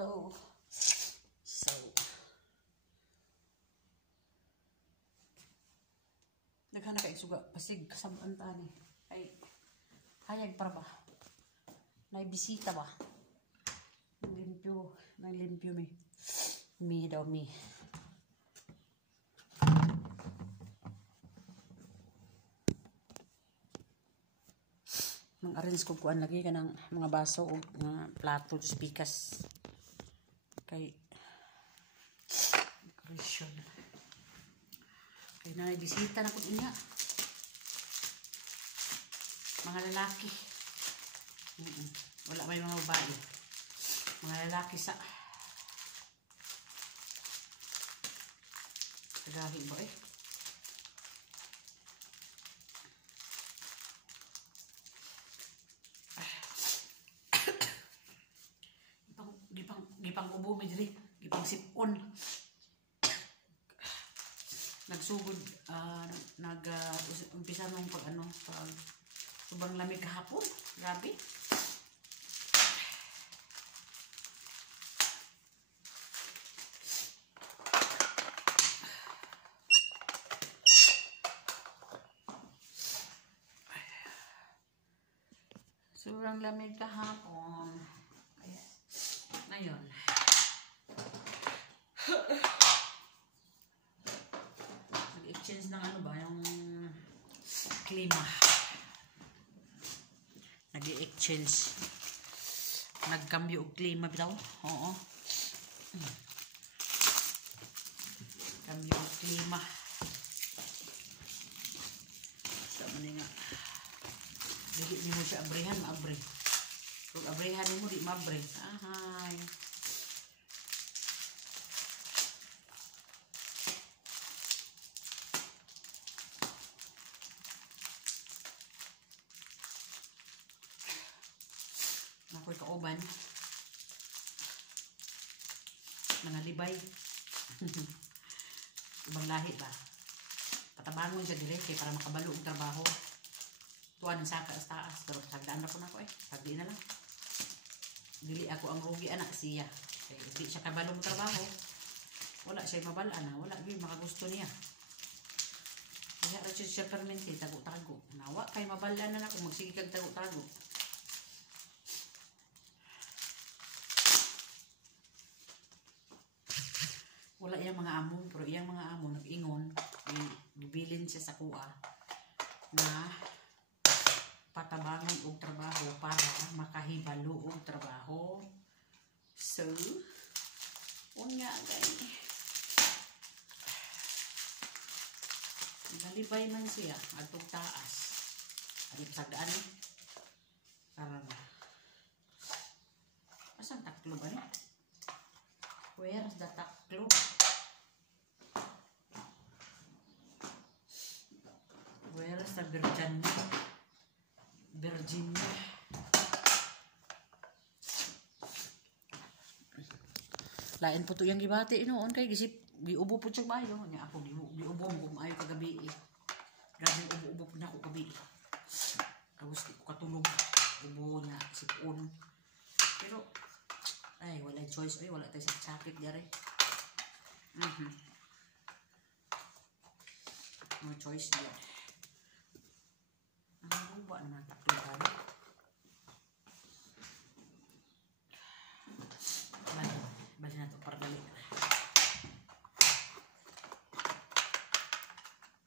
Hello. So, naghanap kayo suga. Pasig kasabaan tani. Ay, hayag para ba? Naibisita ba? Limpyo. Naglimpyo mi. Mi daw mi. Nang-arrange ko kuan lagi ka ng mga baso o mga plato, pikas. Kay decoration. Kay naibisita na po niya. Mga lalaki. Wala may mga babae. Mga lalaki sa tagahin mo eh. Gipang ubo mi diri, gipang sipon. Nagsugod umpisa nung pag subang lamig kahapon. Grabe. Sobrang lamig kahapon. Kaya, ngayon. Nag-exchange ng ano ba, yung klima. Nag-exchange. Nagkambyo og klima bitaw. Oo. Kambyo og klima. Sama ni nga. Hindi mo siya abrehan, maabre. Kung abrehan mo, di maabre. Ahay. Nakoy kauban. Mga libay. Ibang lahi ba? Patabangon siya dire para makabalo ang trabaho. Tuwan ng saka sa taas. Pero sagdaan na po na ako eh. Sagdi na lang. Dili ako ang rugi anak siya. Kaya hindi siya kabalong trabaho. Wala siya mabalaan na. Wala yun makagusto niya. Kaya rin siya permente. Tago-tago. Nawa kay mabalaan na ako. Magsige kag tago-tago. Wala iyang mga amon. Pero iyang mga amon nag-ingon. Bibilin siya sa kuha. Na patabangan og trabaho para makahibalo og trabaho. So, unya gay. Nalibay man siya adtong taas. Ari sagdaan ni. Para ba? Asan taklo ba ni? Where is the taklo? Where is the Virginia. Lain po to yung gibati noon kay gisip giubo po siya bayo nya ako giubo mo maayo kagabi eh. Grabe ubo na ako gabi. Tapos ko katulog ubo nya sipon. Pero ay wala choice ay wala tay sakit dire. No choice dire. Ang buwa naman taklo tayo. Bali na ito para dali.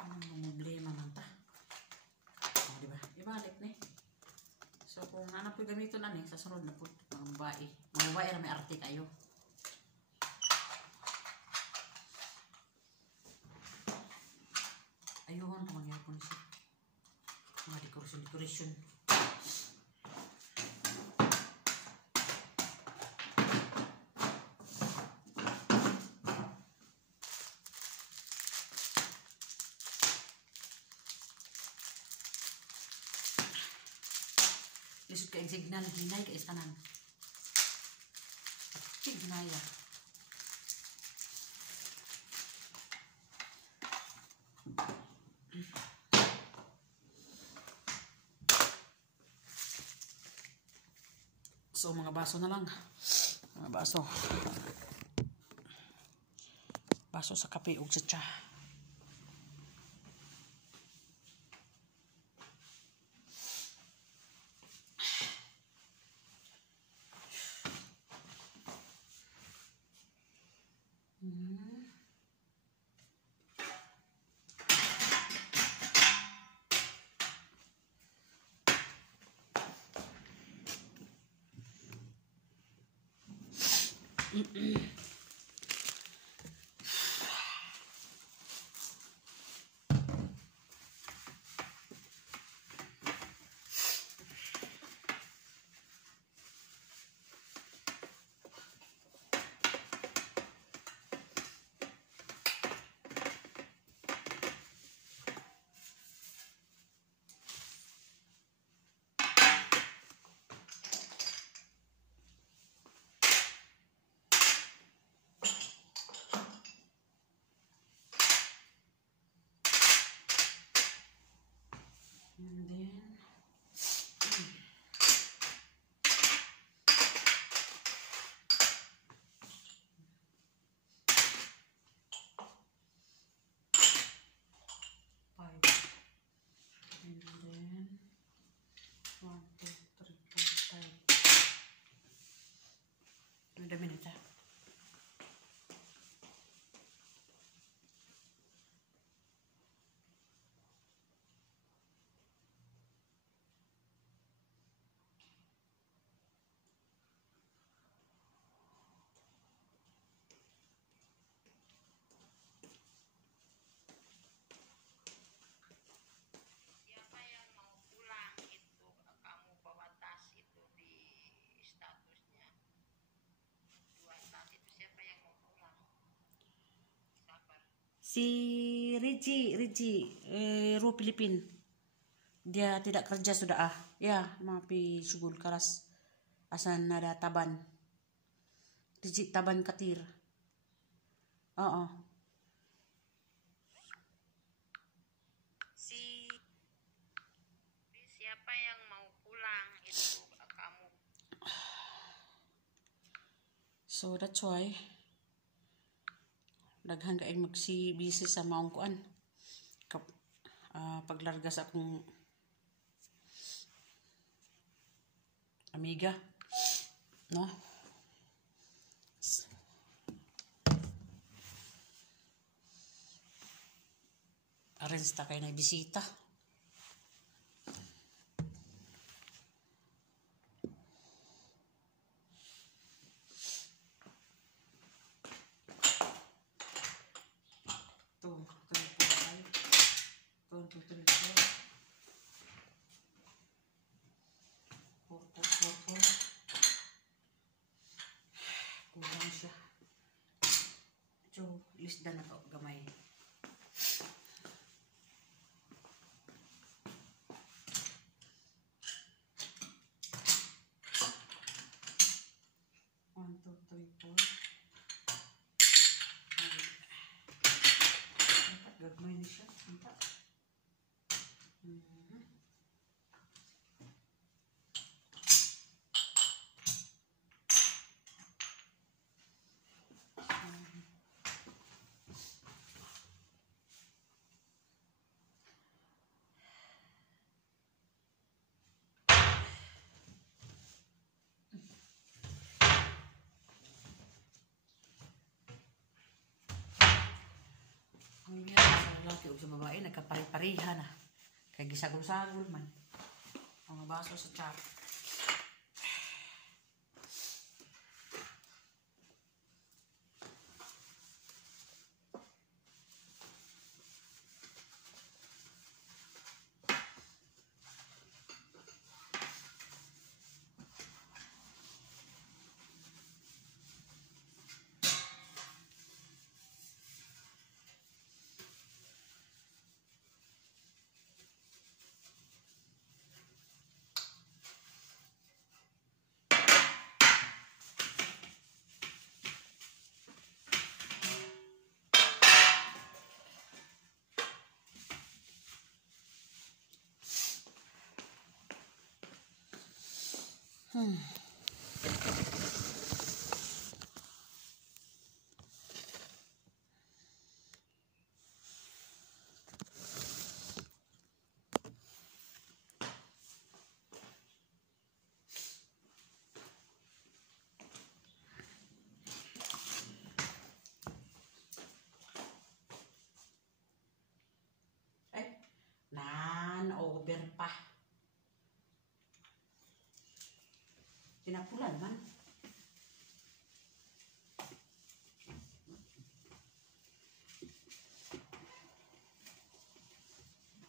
Anong problema man ta? O, diba? Ibalik ni. So, kung hanap po gamito na ni, sa sunod na po, mga babae. Mga babae na may arte kayo. Ayun, kumangyapon siya. Mga dekorasyon. Lisod ka yung signal, hinay ka iskanan. Hinaya. So mga baso na lang. Baso. Baso sa kape ug sa tsa. And then five. And then 1, 2, 3, 4, 5. Wait a minute. Siapa yang mau pulang itu kamu bawa tas itu di statusnya 2 tas itu siapa yang mau pulang? Sabar. Si Riji, Ru Filipin. Dia tidak kerja sudah Ya, mapi sugul karas. Asan nada Taban. Riji Taban Katir. Oo. Siapa yang mau pulang itu kamu. So that's why daghan kaay busy sa maong kuan. Paglarga sa akong amiga, no? Arrange ta kay na bisita. Kulang siya. So, lisda na to, gamay. One, two, three, four. Gagmay na siya. Ngayon sa lalaki o sa babae, nagkapari-pariha na. Kaya gisagol-sagol man. Mga baso sa char. Tinapula naman.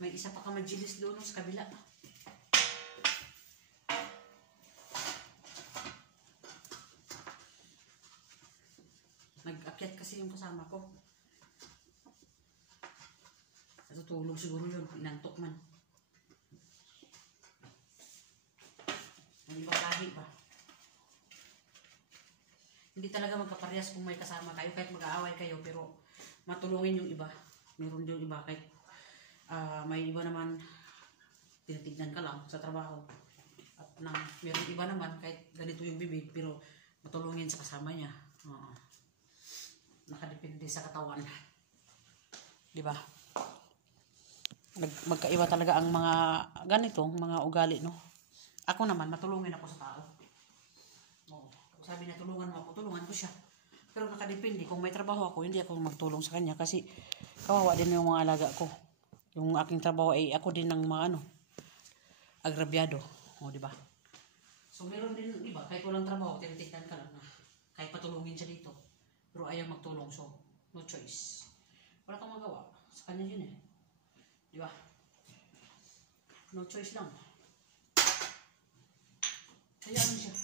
May isa pa ka majilis doon sa kabila. Nag-akyat kasi yung kasama ko. Natutulog siguro yun. Inantok man. Ang ibang lahi ba? Hindi talaga magkaparehas kung may kasama kayo. Kahit mag-aaway kayo, pero matulungin yung iba. Meron yung iba kahit may iba naman tinitignan ka lang sa trabaho. At meron iba naman kahit ganito yung bibig, pero matulungin sa kasama niya. Nakadepende sa katawan. Di ba? Magkaiba talaga ang mga ganitong mga ugali, no? Ako naman, matulungin ako sa tao. Oo. Sabi na tulungan mo ako, tulungan ko siya. Pero nakadepende, kung may trabaho ako, hindi ako magtulong sa kanya kasi kawawa din yung mga alaga ko. Yung aking trabaho ay ako din ng mga agrabyado. O, di ba? So, meron din yung iba, kahit walang trabaho, tinitignan ka lang na kahit patulungin siya dito. Pero ayaw magtulong, so, no choice. Wala kang magawa. Sa kanya yun eh. Di ba? No choice lang. Hayaan mo siya.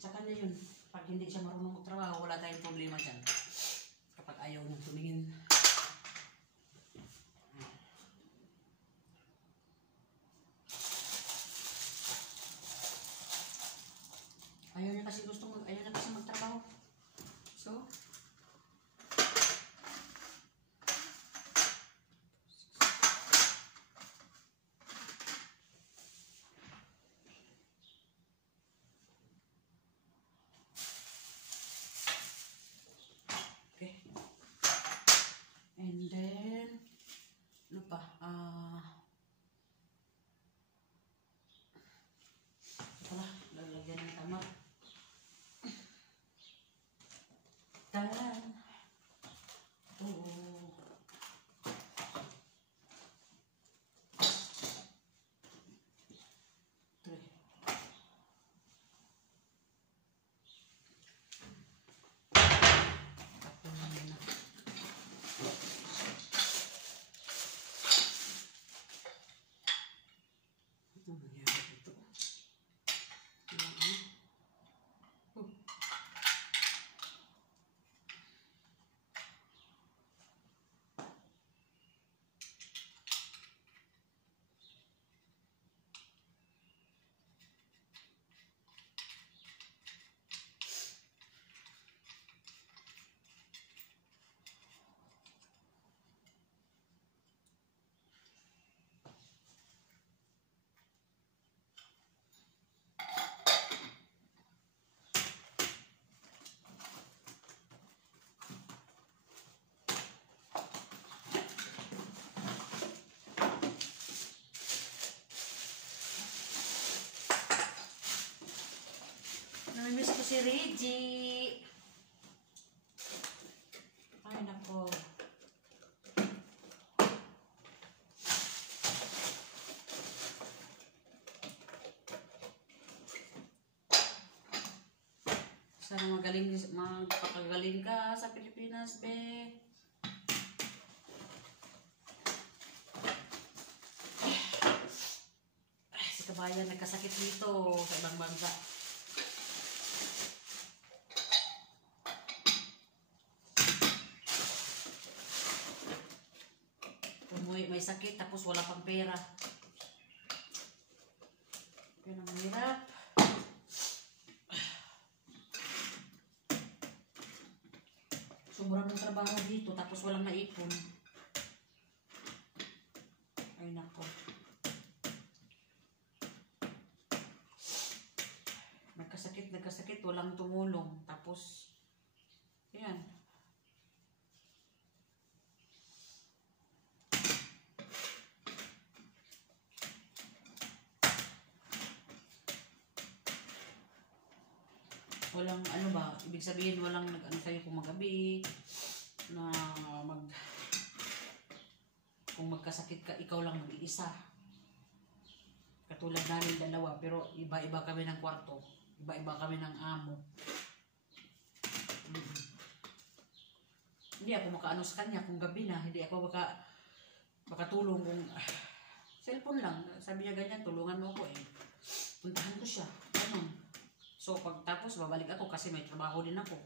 Sa kanya yun. Pag hindi siya marunong magtrabaho, wala tayong problema dyan. Kapag ayaw niyang tumingin. Ayaw niya kasi magtrabaho. So, okay. And then, ano pa? Wala, lalagyan ng tama. Taran. Oo. Namimiss ko si Reggie. Ay, nako. Sana magpakagaling ka sa Pilipinas, be. Ay, si kabayan nagkasakit dito sa ibang bansa. May sakit tapos wala pang pera. Yun ang mahirap. Sobrang ng trabaho dito tapos walang naipon. Ay nako. Nagkasakit, walang tumulong. Tapos, yan. Walang ano ba, ibig sabihin walang nag-ano sa'yo kung magabi, na kung magkasakit ka, ikaw lang mag-iisa. Katulad namin dalawa, pero iba-iba kami ng kwarto. Iba-iba kami ng amo. Hindi ako makaano sa kanya kung gabi na. Hindi ako makatulong kung cellphone lang. Sabi niya ganyan, tulungan mo ako eh. Puntahan ko siya. Ganon. So pagtapos babalik ako kasi may trabaho din ako.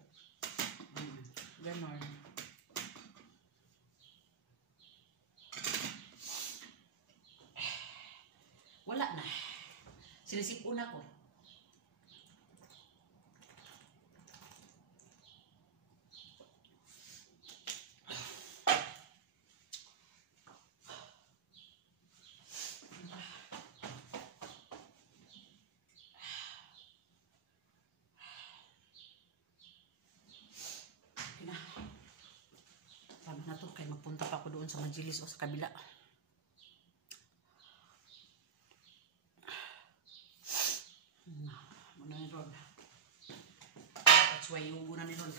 Ganon. Wala na. Sinisipon ako. Tama na to. Kaya magpunta pa ako doon sa Majilis o sa kabila. Muna ni Ron. That's why yung muna ni Ron.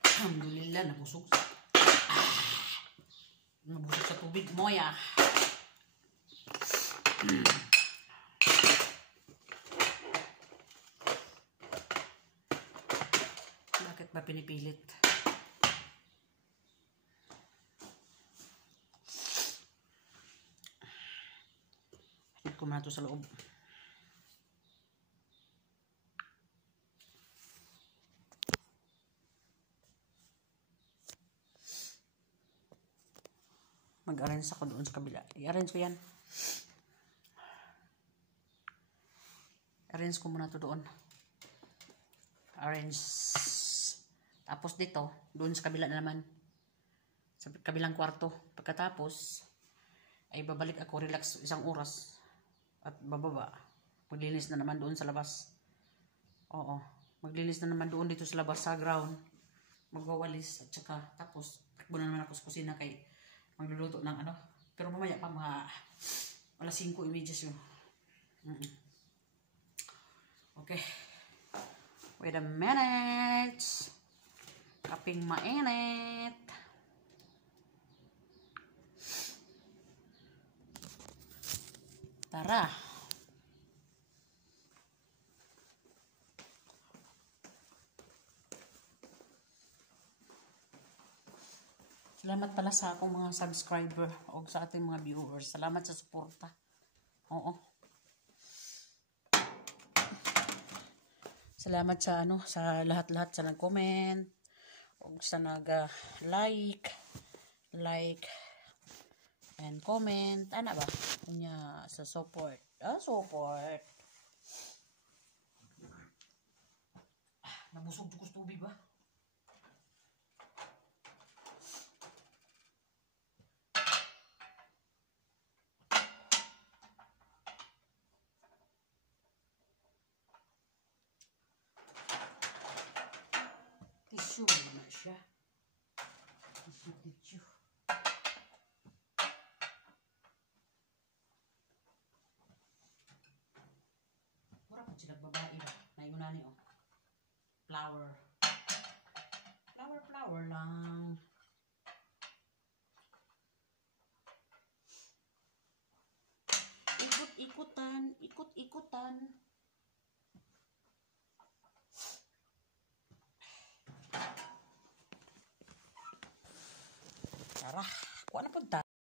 Alhamdulillah, nabusog. Nabusog sa tubig. Moya. Bakit ba pinipilit? Hindi ko muna ito sa loob. Mag-arrange ako doon sa kabila. I-arrange ko yan. Arrange ko muna ito doon. Arrange. Tapos dito, doon sa kabila na naman. Sa kabilang kwarto. Pagkatapos, ay babalik ako, relax isang oras. At bababa. Maglinis na naman doon sa labas. Oo. Maglinis na naman doon dito sa labas sa ground. Magwawalis. At saka, tapos, takbo na naman ako sa kusina kay magluluto ng ano. Pero mamaya pa mga alas 5:30 yun. Okay. Wait a minute. Kaping mainit. Tara. Salamat pala sa akong mga subscriber o sa ating mga viewers. Salamat sa suporta. Oo. Salamat sa sa lahat-lahat sa nag-comment o sa nag-like and comment. Ano ba? Kunya sa support. Support. Nabusog ko sa tubig ba? Tissue na siya. Tissue. Mura pa sila babae ba? Nayunani oh. Flower lang. Ikot-ikutan.